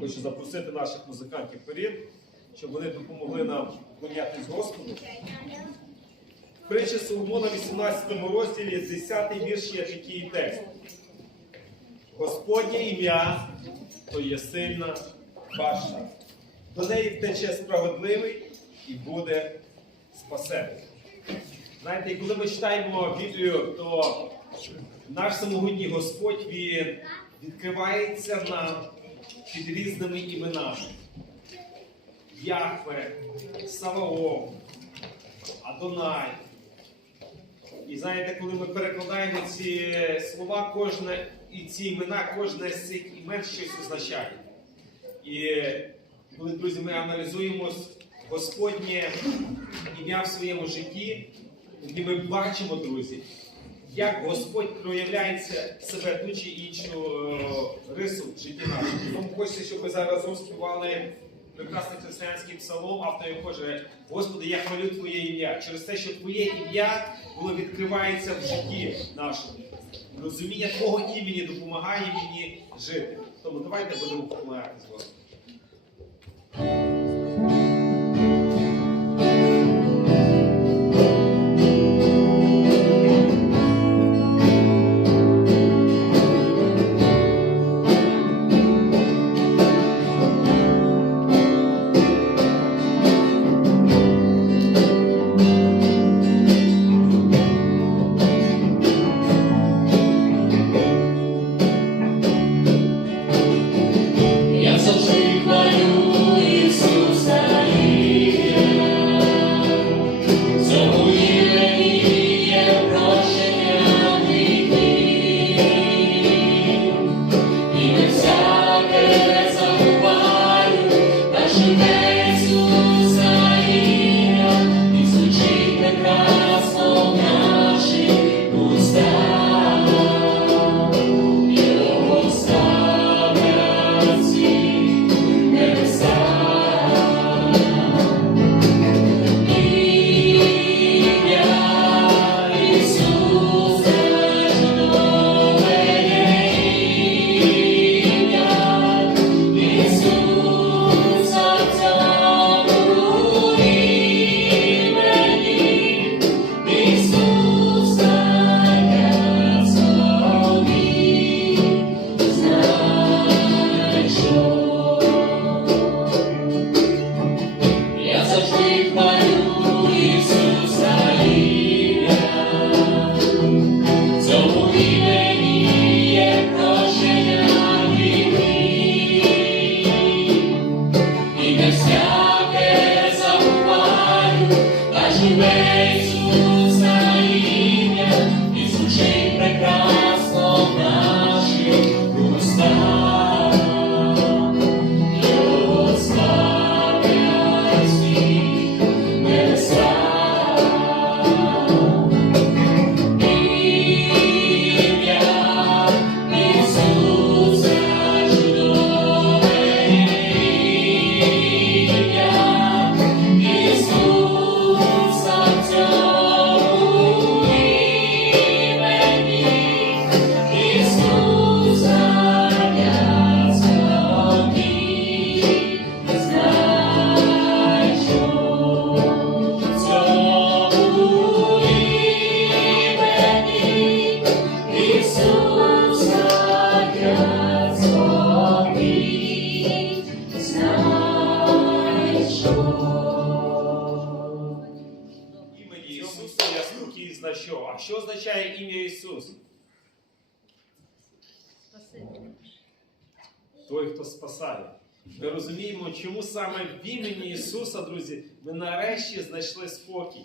Хочу запросити наших музикантів вперед, щоб вони допомогли нам поняти з Господу. Притча Соломона, 18 розділі, 10 вірш є такий текст. Господнє ім'я то є сильна башта. До неї втече справедливий і буде спасений. Знаєте, коли ми читаємо Біблію, то наш самогутній Господь він відкривається нам під різними іменами. Яхве, Саваоф, Адонай. І знаєте, коли ми перекладаємо ці слова, кожне і ці імена, кожне з цих імен щось означає. І коли, друзі, ми аналізуємо Господнє ім'я в своєму житті, тоді ми бачимо, друзі, як Господь проявляється себе ту чи іншу рису в житті нашому. Тому хочеться, щоб ви зараз разом прекрасний християнський псалом, автор його каже, Господи, я хвалю Твоє ім'я. Через те, що Твоє ім'я воно відкривається в житті нашому. Розуміння Твого імені допомагає мені жити. Тому давайте будемо допомагати з Господом. Ісуса я спокій знайшов. А що означає ім'я Ісус? Той, хто спасає. Ми розуміємо, чому саме в імені Ісуса, друзі, ми нарешті знайшли спокій.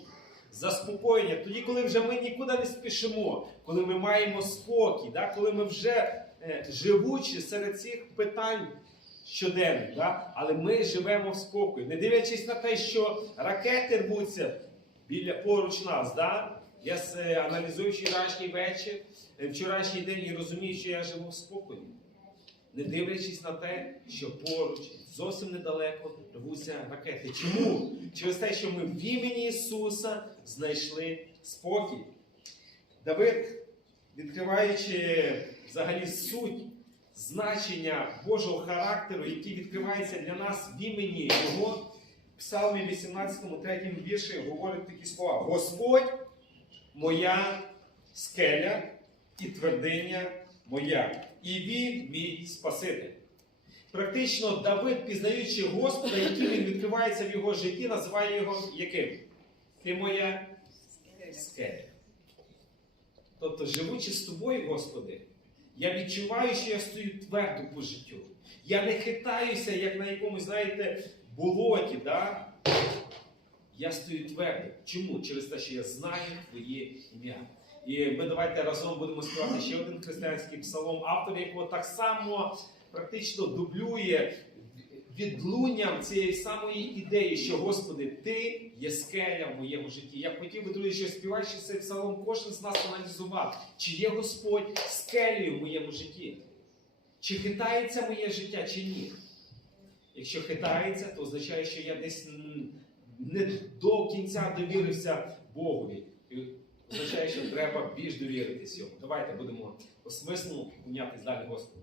Заспокоєння. Тоді, коли вже ми нікуди не спішимо, коли ми маємо спокій, да? коли ми вже е, живучі серед цих питань щоденних, да? але ми живемо в спокої, не дивлячись на те, що ракети рвуться біля поруч нас. Да? Я е, аналізую вчорашній вечір, е, вчорашній день і розумію, що я живу в спокої. Не дивлячись на те, що поруч зовсім недалеко рвуться ракети. Чому? Через те, що ми в імені Ісуса знайшли спокій. Давид, відкриваючи взагалі суть значення Божого характеру, який відкривається для нас в імені Його. Псалмі 18, 3 вірші говорить такі слова: Господь моя скеля і твердиня моя, і він мій Спаситель. Практично Давид, пізнаючи Господа, яким він відкривається в його житті, називає його яким? Ти моя скеля. Тобто, живучи з тобою, Господи, я відчуваю, що я стою твердо по життю. Я не хитаюся, як на якомусь, знаєте, болоті. Да? Я стою твердо. Чому? Через те, що я знаю Твоє ім'я. І ми давайте разом будемо співати ще один християнський псалом, автор якого так само практично дублює відлунням цієї самої ідеї, що Господи, Ти є скеля в моєму житті. Я б хотів би, друзі, що співаючи цей псалом, кожен з нас аналізував, чи є Господь скелею в моєму житті. Чи хитається моє життя, чи ні? Якщо хитається, то означає, що я десь не до кінця довірився Богові. І означає, що треба більш довіритись йому. Давайте будемо по смислу поклонятись далі Господу.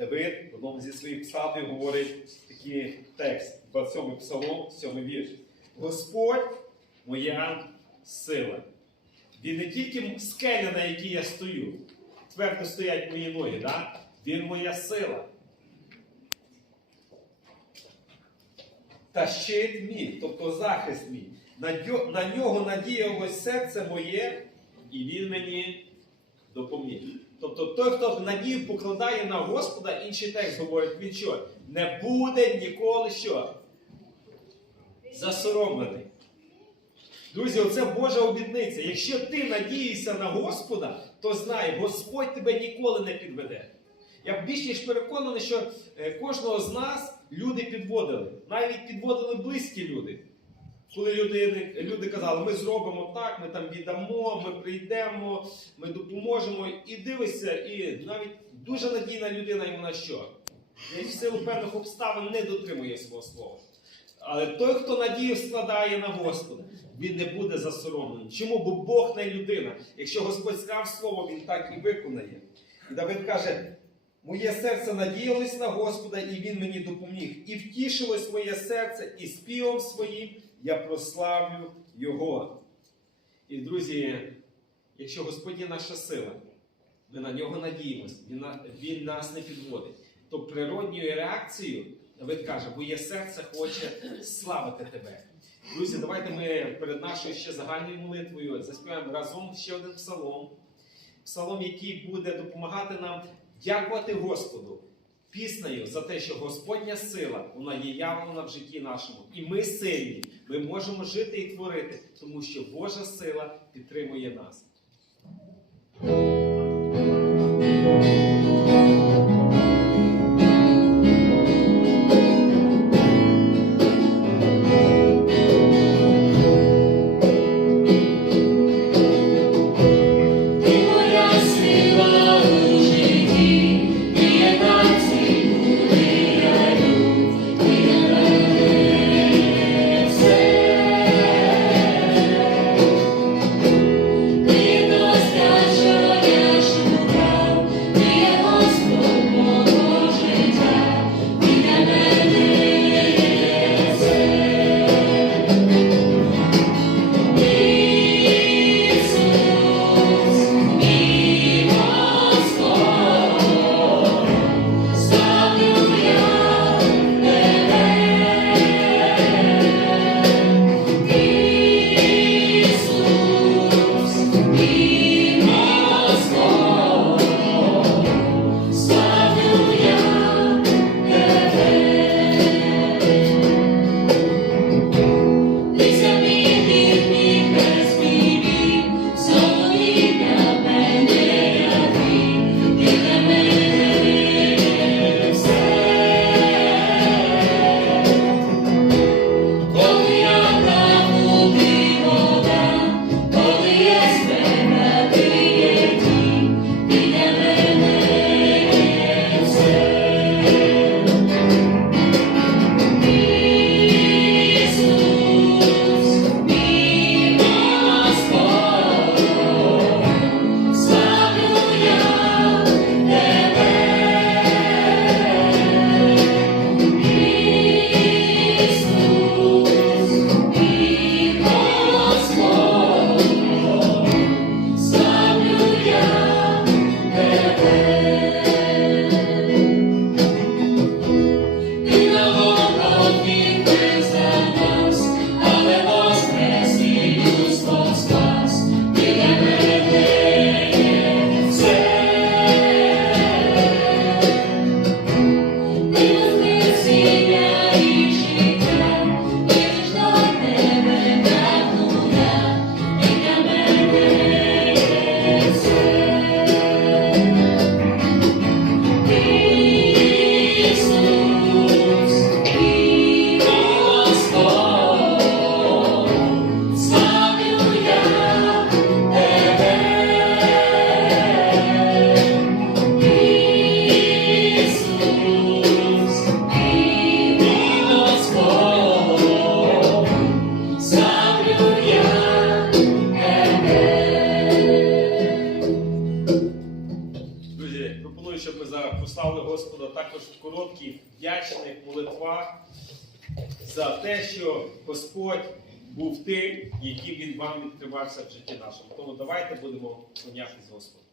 Давид в одному зі своїх псалмів говорить такий текст, 27 псалом, 7 вірш. Господь моя сила. Він не тільки скеля, на якій я стою, твердо стоять мої ноги, да? він моя сила. та щит мій, тобто захист мій. На, нього надіялось серце моє, і він мені допоміг. Тобто той, хто надію покладає на Господа, інший текст говорить, він що? Не буде ніколи що? Засоромлений. Друзі, оце Божа обітниця. Якщо ти надієшся на Господа, то знай, Господь тебе ніколи не підведе. Я більш ніж переконаний, що е, кожного з нас люди підводили. Навіть підводили близькі люди. Коли люди, люди казали, ми зробимо так, ми там віддамо, ми прийдемо, ми допоможемо. І дивишся, і навіть дуже надійна людина йому на що? І в силу певних обставин не дотримує свого слова. Але той, хто надію складає на Господа, він не буде засоромлений. Чому? Бо Бог не людина. Якщо Господь сказав слово, він так і виконає. І Давид каже: Моє серце надіялось на Господа, і Він мені допоміг. І втішилось моє серце, і співом своїм я прославлю Його. І, друзі, якщо Господь є наша сила, ми на нього надіємося, він, на- він нас не підводить, то природньою реакцією Давид каже, моє серце хоче славити тебе. Друзі, давайте ми перед нашою ще загальною молитвою заспіваємо разом ще один псалом. Псалом, який буде допомагати нам дякувати Господу піснею за те, що Господня сила вона є явлена в житті нашому. І ми сильні. Ми можемо жити і творити, тому що Божа сила підтримує нас. Молитвах за те, що Господь був тим, яким Він вам відкривався в житті нашому. Тому давайте будемо з Господу.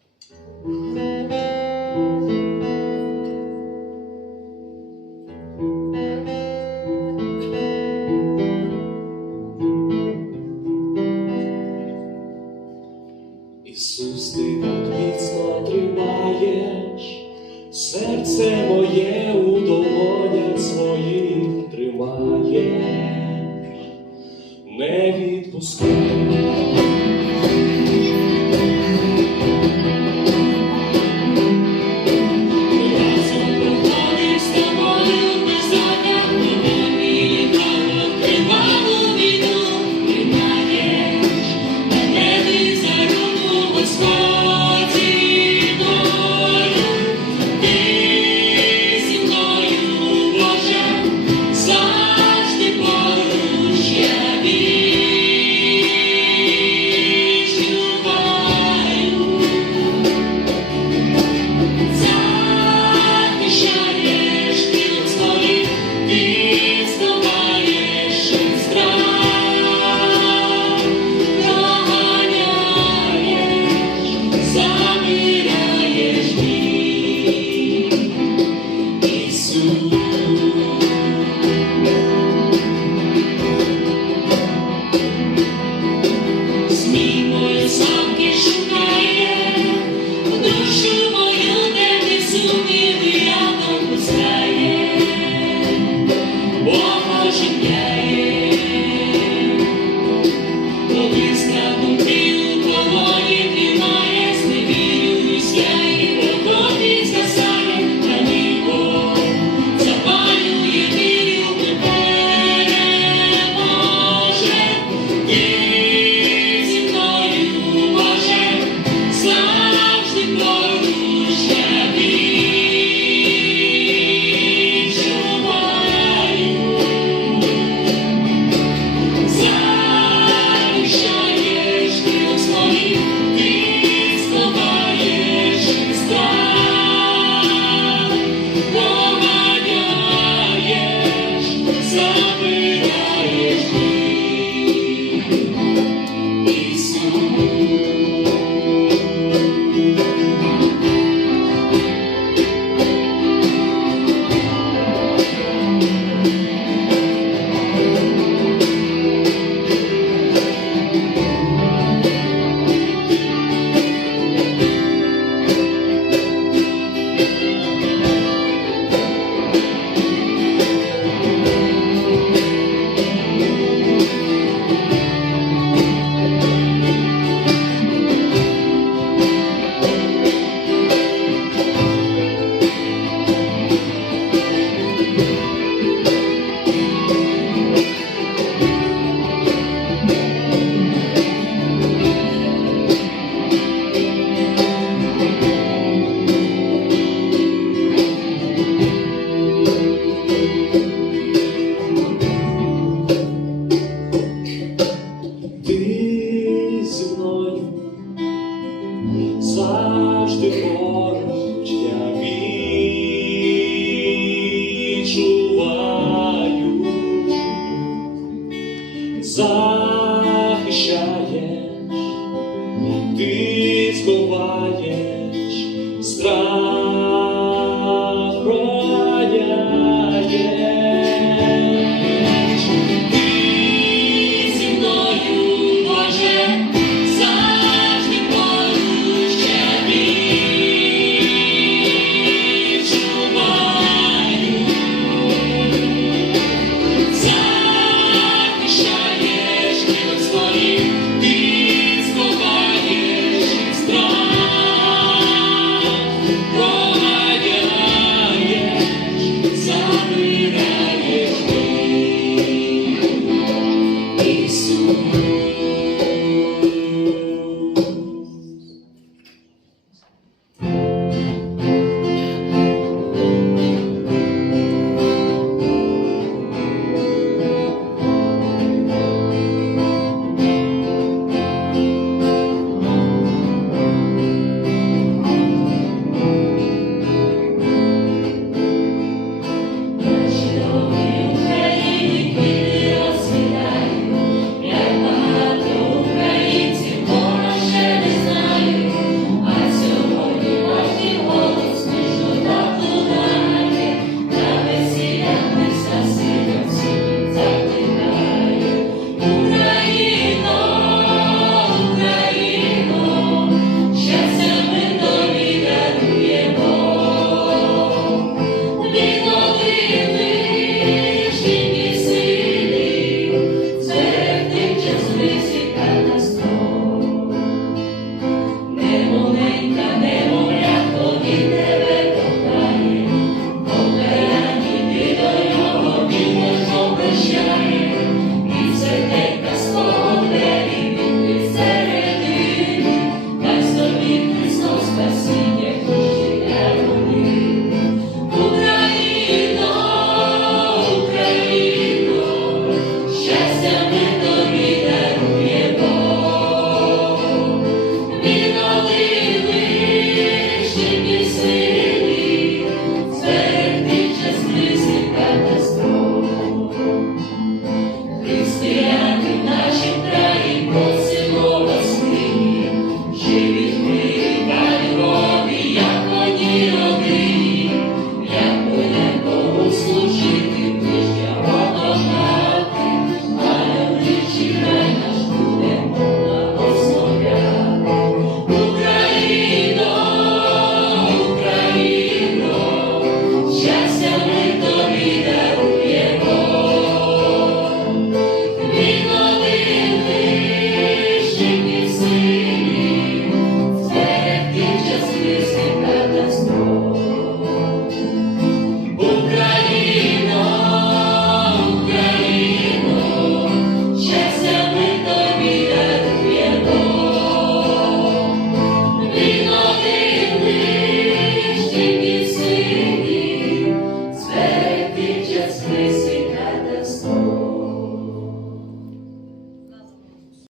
busquei.